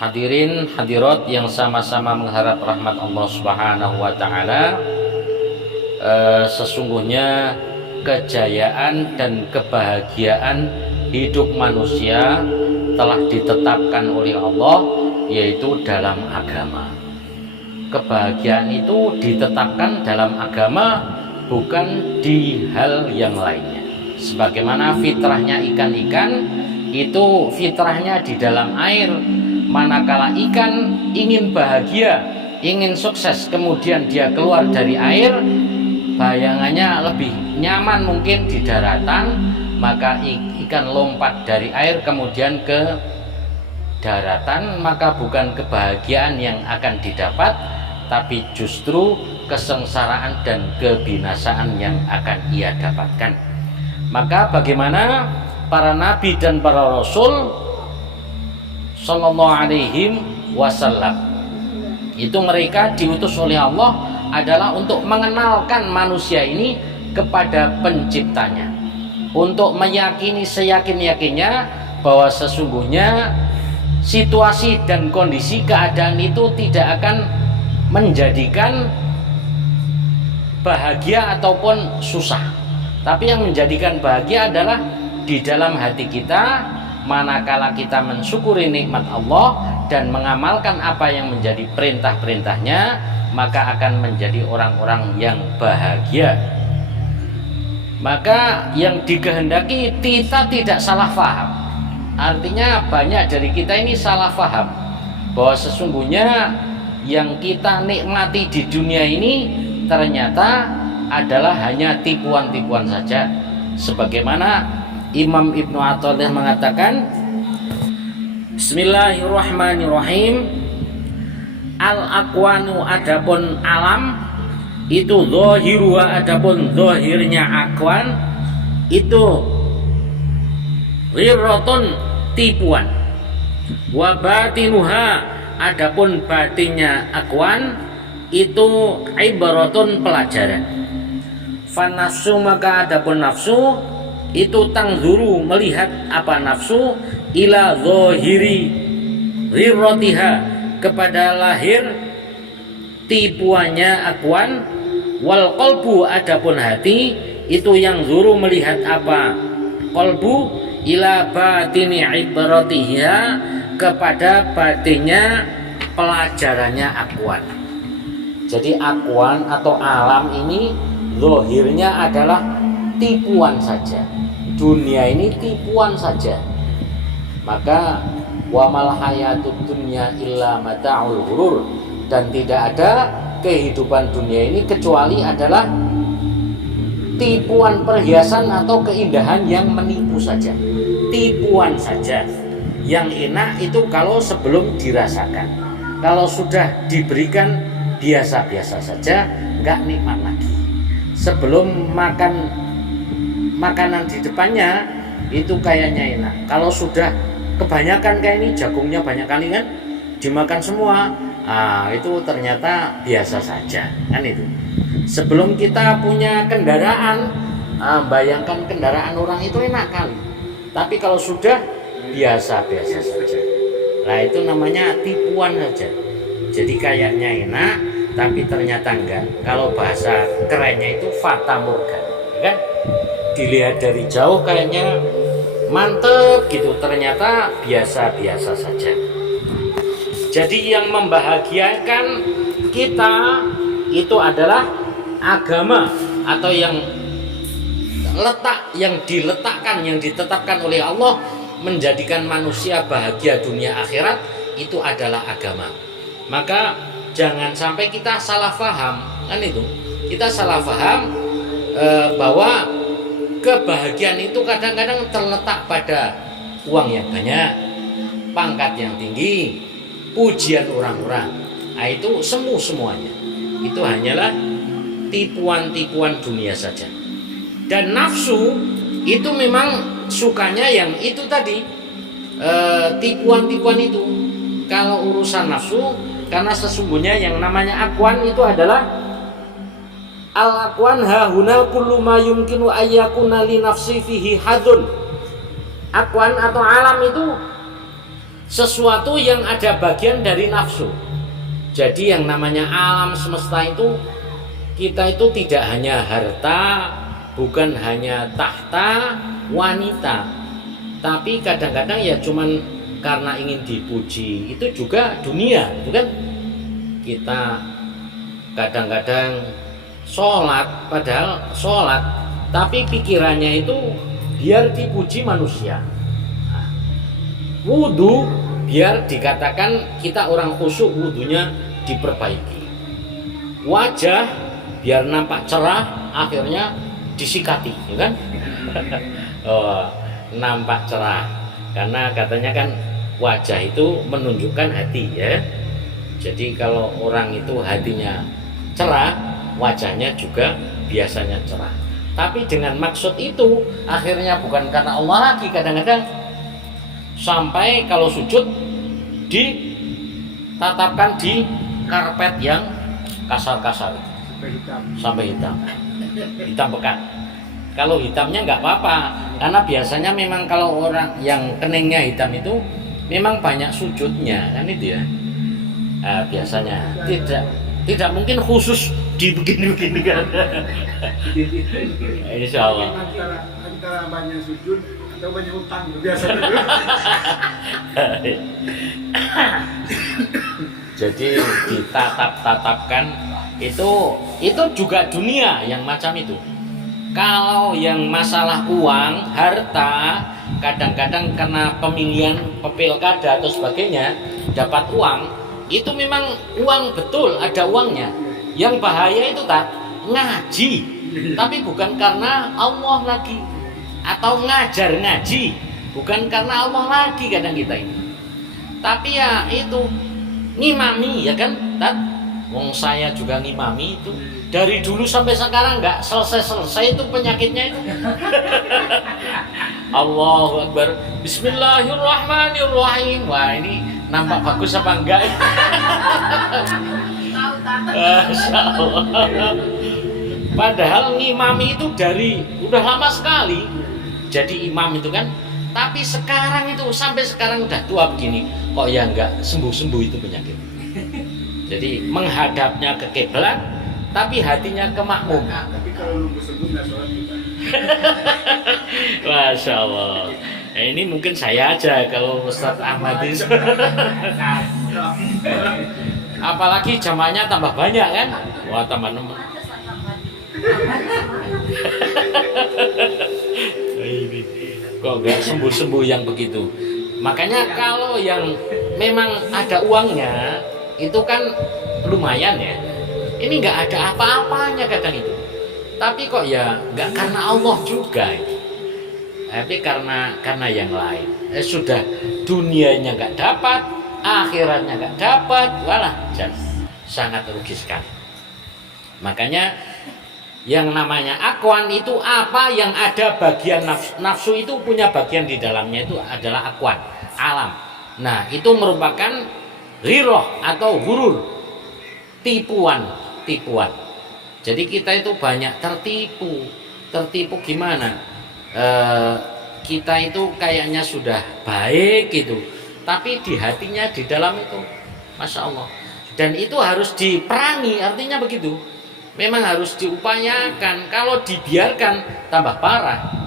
Hadirin hadirat yang sama-sama mengharap rahmat Allah Subhanahu wa taala, sesungguhnya kejayaan dan kebahagiaan hidup manusia telah ditetapkan oleh Allah, yaitu dalam agama. Kebahagiaan itu ditetapkan dalam agama, bukan di hal yang lainnya. Sebagaimana fitrahnya ikan-ikan itu fitrahnya di dalam air. Manakala ikan ingin bahagia, ingin sukses, kemudian dia keluar dari air, bayangannya lebih nyaman mungkin di daratan, maka ikan lompat dari air kemudian ke daratan, maka bukan kebahagiaan yang akan didapat, tapi justru kesengsaraan dan kebinasaan yang akan ia dapatkan. Maka bagaimana para nabi dan para rasul sallallahu alaihi wasallam itu mereka diutus oleh Allah adalah untuk mengenalkan manusia ini kepada penciptanya, untuk meyakini seyakin-yakinnya bahwa sesungguhnya situasi dan kondisi keadaan itu tidak akan menjadikan bahagia ataupun susah, tapi yang menjadikan bahagia adalah di dalam hati kita. Manakala kita mensyukuri nikmat Allah dan mengamalkan apa yang menjadi perintah-perintahnya, maka akan menjadi orang-orang yang bahagia. Maka yang dikehendaki kita tidak salah faham. Artinya banyak dari kita ini salah faham bahwa sesungguhnya yang kita nikmati di dunia ini ternyata adalah hanya tipuan-tipuan saja. Sebagaimana Imam Ibnu Athaillah mengatakan, Bismillahirrahmanirrahim, al-aqwanu adapun alam itu zahiruha, adapun zahirnya akwan itu ghirratun tipuan, wa batinuha adapun batinnya akwan itu ibaratun pelajaran. Fanafsu maka adapun nafsu itu tangzuru melihat apa nafsu ila zahiri ghirratiha kepada lahir tipuannya akwan, wal qalbu adapun hati itu yang zuru melihat apa qalbu ila batini ibaratiha kepada batinnya pelajarannya akwan. Jadi akwan atau alam ini zahirnya adalah tipuan saja, dunia ini tipuan saja. Maka wamal hayatud dunya illa mata'ul ghurur, dan tidak ada kehidupan dunia ini kecuali adalah tipuan perhiasan atau keindahan yang menipu saja, tipuan saja. Yang enak itu kalau sebelum dirasakan, kalau sudah diberikan biasa-biasa saja, enggak nikmat lagi. Sebelum makan makanan di depannya itu kayaknya enak, kalau sudah kebanyakan kayak ini, jagungnya banyak kali kan dimakan semua, itu ternyata biasa saja kan. Itu sebelum kita punya kendaraan, bayangkan kendaraan orang itu enak kali, tapi kalau sudah biasa-biasa saja, nah itu namanya tipuan saja. Jadi kayaknya enak tapi ternyata enggak. Kalau bahasa kerennya itu fata morgana, kan? Dilihat dari jauh kayaknya mantep gitu, ternyata biasa-biasa saja. Jadi yang membahagiakan kita itu adalah agama, atau yang diletakkan, yang ditetapkan oleh Allah menjadikan manusia bahagia dunia akhirat, itu adalah agama. Maka jangan sampai kita salah paham, kan itu. Kita salah paham bahwa kebahagiaan itu kadang-kadang terletak pada uang yang banyak, pangkat yang tinggi, pujian orang-orang. Nah itu semuanya itu hanyalah tipuan-tipuan dunia saja. Dan nafsu itu memang sukanya yang itu tadi, tipuan-tipuan itu. Kalau urusan nafsu, karena sesungguhnya yang namanya akwan itu adalah al-aqwan hahuna kullu ma yumkinu ayyakuna li nafsi fihi hadzun. Aqwan atau alam itu sesuatu yang ada bagian dari nafsu. Jadi yang namanya alam semesta itu, kita itu tidak hanya harta, bukan hanya tahta, wanita, tapi kadang-kadang ya cuman karena ingin dipuji. Itu juga dunia, bukan? Kita kadang-kadang sholat, padahal sholat, tapi pikirannya itu biar dipuji manusia. Wudhu biar dikatakan kita orang khusyuk, wudhunya diperbaiki. Wajah biar nampak cerah, akhirnya disikati, ya kan? Oh, nampak cerah, karena katanya kan wajah itu menunjukkan hati, ya. Jadi kalau orang itu hatinya cerah, wajahnya juga biasanya cerah. Tapi dengan maksud itu akhirnya bukan karena Allah lagi, kadang-kadang sampai kalau sujud ditatapkan di karpet yang kasar-kasar sampai hitam pekat. Kalau hitamnya nggak apa-apa, karena biasanya memang kalau orang yang keningnya hitam itu memang banyak sujudnya, kan itu ya. Biasanya tidak mungkin khusus dibegini-begini kan. Insya Allah. Antara banyak sujud atau banyak utang biasanya. Jadi ditatap-tatapkan itu juga dunia yang macam itu. Kalau yang masalah uang, harta, kadang-kadang karena pemilihan pilkada atau sebagainya dapat uang, itu memang uang betul, ada uangnya. Yang bahaya itu tak ngaji, tapi bukan karena Allah lagi, atau ngajar ngaji, bukan karena Allah lagi kadang kita ini. Tapi ya itu ngimami, ya kan? Wong saya juga ngimami itu dari dulu sampai sekarang nggak selesai itu penyakitnya itu. Allahu Akbar, Bismillahirrahmanirrahim. Wah, ini nampak bagus apa enggak? Masya Allah. Padahal ngimami itu dari udah lama sekali jadi imam itu kan. Tapi sekarang itu sampai sekarang udah tua begini, kok ya enggak sembuh-sembuh itu penyakit. Jadi menghadapnya ke kiblat, tapi hatinya ke makmum. Tapi kalau nunggu sembuh nggak sholat juga. Masya Allah. Ini mungkin saya aja, kalau Ustaz Ahmad itu. Apalagi jamaahnya tambah banyak kan? Wah, tambah nemu. Kok nggak sembuh-sembuh yang begitu? Makanya kalau yang memang ada uangnya itu kan lumayan ya. Ini nggak ada apa-apanya kadang itu. Tapi kok ya nggak karena Allah juga. Tapi karena yang lain. Sudah dunianya nggak dapat, akhiratnya nggak dapat, walah sangat rugi sekali. Makanya yang namanya akwan itu apa yang ada bagian nafsu itu punya bagian di dalamnya itu adalah akwan, alam. Nah, itu merupakan ghiroh atau hurur, tipuan. Jadi kita itu banyak tertipu gimana? Kita itu kayaknya sudah baik gitu, tapi di hatinya di dalam itu, masya Allah. Dan itu harus diperangi, artinya begitu. Memang harus diupayakan. Kalau dibiarkan tambah parah.